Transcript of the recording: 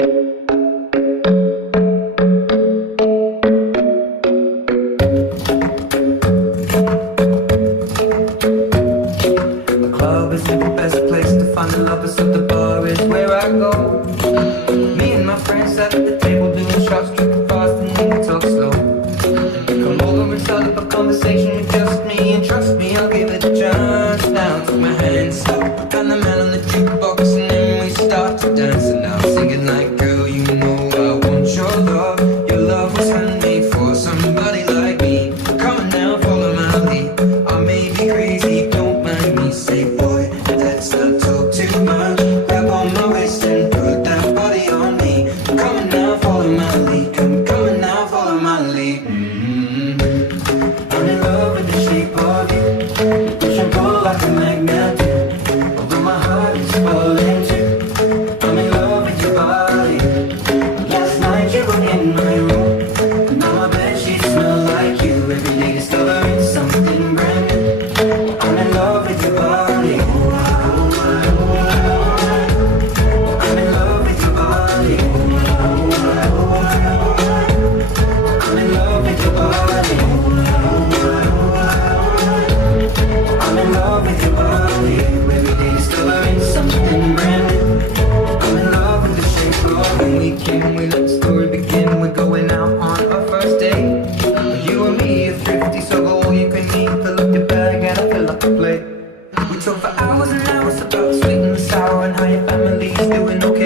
The club is the best place to find the lovers, so the bar is where I go. Me and my friends sat at the table doing shots, tripping fast, and then we talk slow. Come over and start up a conversation with just me, and trust me, I'll give it a chance. Now took my hand, slow, and the man on the jukebox, and then we start to dance, and now I'm singing like